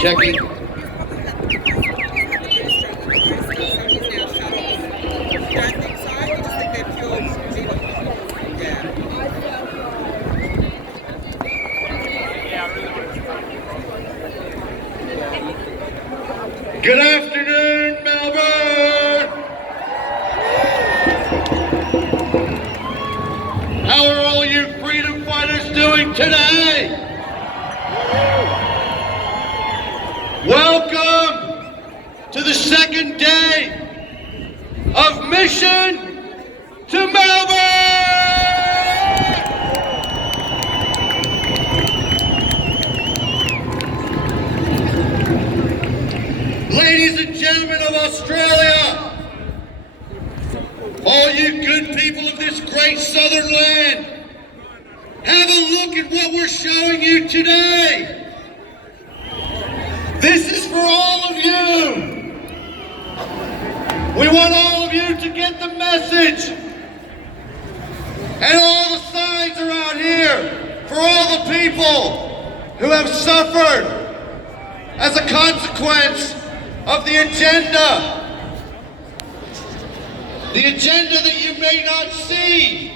Checking. Good afternoon, Melbourne! How are all you freedom fighters doing today? Welcome to the second day of Mission to Melbourne! Ladies and gentlemen of Australia, all you good people of this great southern land, have a look at what we're showing you today. This is for all of you. We want all of you to get the message. And all the signs are out here for all the people who have suffered as a consequence of the agenda. The agenda that you may not see,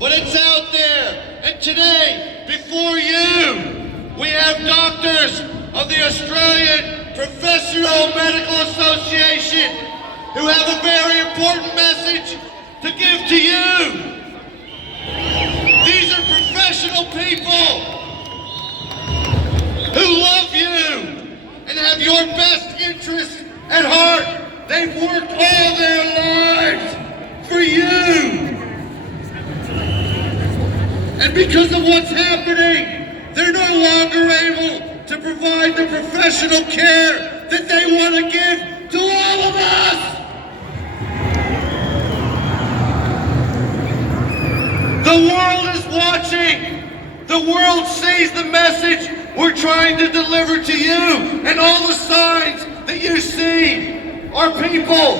but it's out there. And today, before you, we have doctors of the Australian Professional Medical Association who have a very important message to give to you. These are professional people who love you and have your best interests at heart. They've worked all their lives for you. And because of what's happening, they're no longer able to provide the professional care that they want to give to all of us. The world is watching. The world sees the message we're trying to deliver to you, and all the signs that you see are people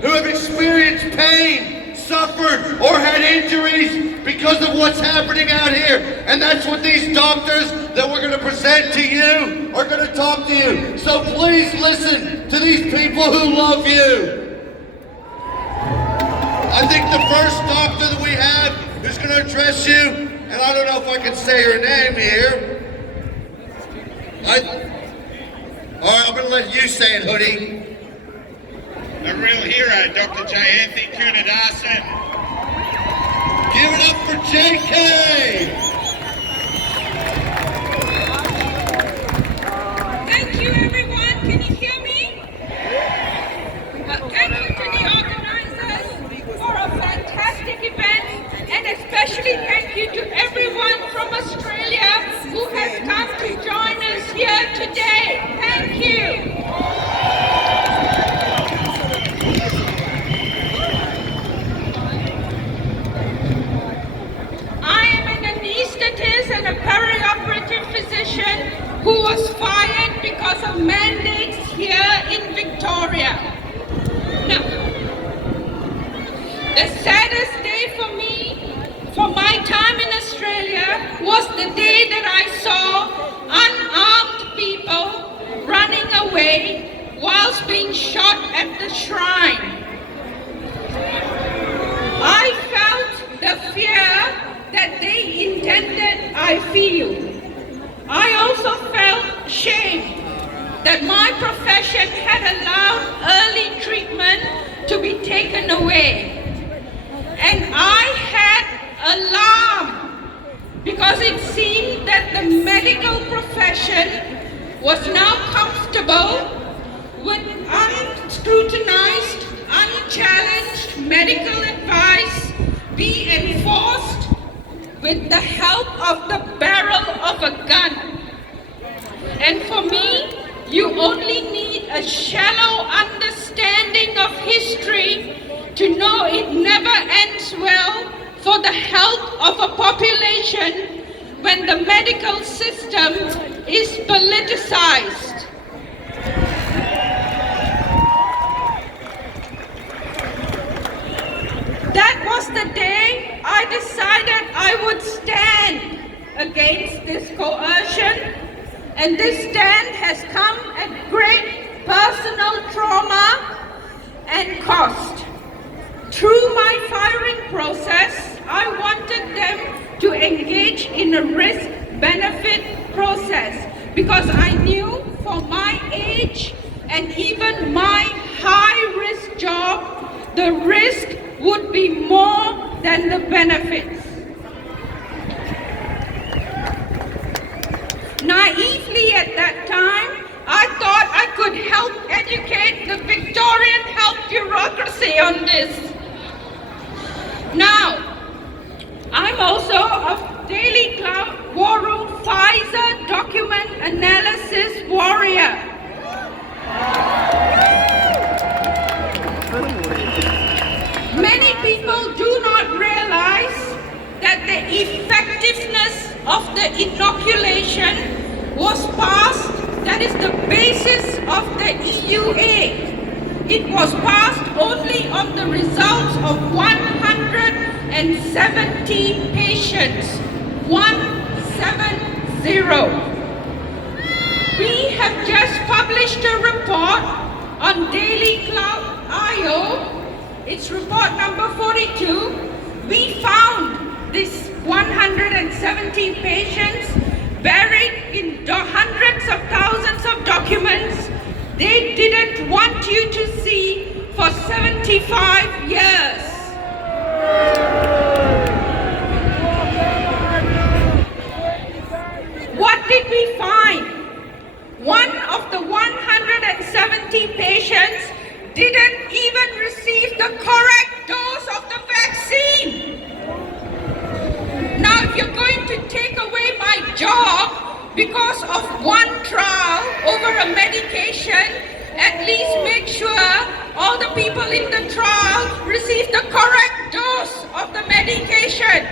who have experienced pain, suffered, or had injuries because of what's happening out here. And that's what these doctors that we're going to present to you are going to talk to you. So please listen to these people who love you. I think the first doctor that we have who's going to address you, and I don't know if I can say her name here. All right, I'm going to let you say it, Hoodie. A real hero, Dr. Jayanthi Kunadasan. Give it up for JK! Thank you, everyone. Can you hear me? Thank you to the organizers for a fantastic event, and especially thank you to everyone from Australia who has come to join us here today. Thank you. And a perioperative physician who was fired because of mandates here in Victoria. Now, the saddest day for me, for my time in Australia, was the day that I saw unarmed people running away whilst being shot at the shrine. I felt the fear that they intended I feel. I also felt shame that my profession had allowed early treatment to be taken away. And I had alarm because it seemed that the medical profession was now comfortable with unscrutinized, unchallenged medical advice be enforced with the help of the barrel of a gun. And for me, you only need a shallow understanding of history to know it never ends well for the health of a population when the medical system is politicized. That was the day I decided I would stand against this coercion and this stand has come at great personal trauma and cost. Through my firing process, I wanted them to engage in a risk-benefit process because I knew for my age and even my high-risk job, the risk would be more than the benefits. Naively at that time, I thought I could help educate the Victorian health bureaucracy on this. Now, I'm also a Daily Cloud War Room Pfizer document analysis warrior. Many people do not realize that the effectiveness of the inoculation was passed, that is the basis of the EUA. It was passed only on the results of 170 patients. 170. We have just published a report on Daily Cloud IO. It's report number 42. We found this 170 patients buried in hundreds of thousands of documents they didn't want you to see for 75 years. What did we find? One of the 170 patients didn't even receive the correct dose of the vaccine. Now, if you're going to take away my job because of one trial over a medication, at least make sure all the people in the trial receive the correct dose of the medication.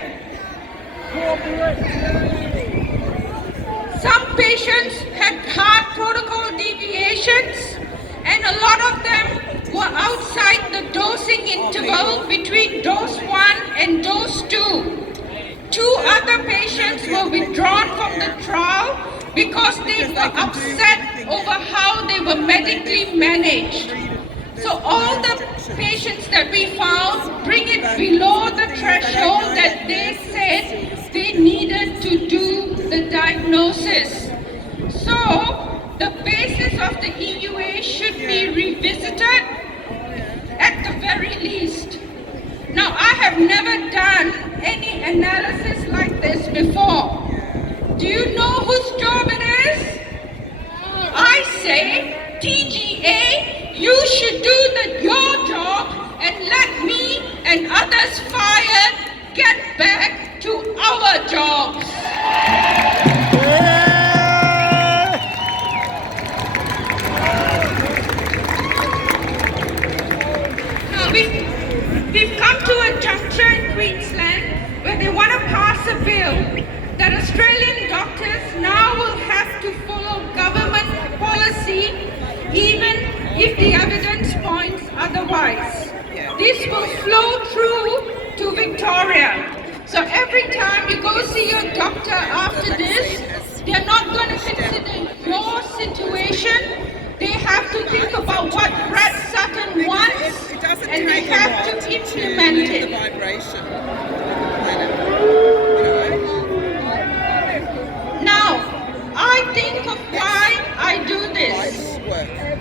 Some patients had heart protocol deviations, and a lot of them were outside the dosing interval between dose 1 and dose 2. 2 other patients were withdrawn from the trial because they were upset over how they were medically managed. So all the patients that we found bring it below the threshold that they said they needed to do the diagnosis. So the basis of the EUA should be revisited at the very least. Now, I have never done any analysis like this before. Do you know whose job it is? I say, TGA, you should do your job and let me and others fired get back to our jobs. Now, we've come to a juncture in Queensland where they want to pass a bill that Australian doctors now will have to follow government policy even if the evidence points otherwise. This will flow through to Victoria. So every time you go see your doctor after this, they're not going to consider your situation. They have to think about what Brett Sutton wants, and they have to implement it. Now, I think of why I do this.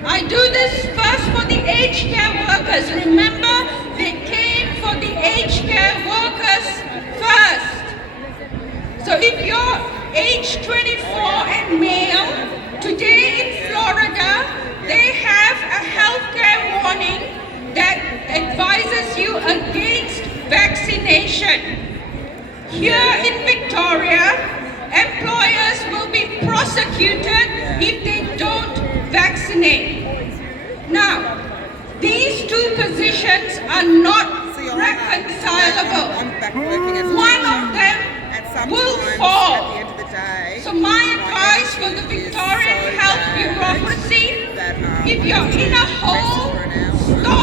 I do this first for the aged care workers. Remember, they came for the aged care workers first. So if you're age 24 and male, today in Florida, they have a healthcare warning that advises you against vaccination. Here in Victoria, employers will be prosecuted if they don't vaccinate. Now, these two positions are not reconcilable. One of them will fall. So my advice for the Victorian health bureaucracy, if you're in a hole, stop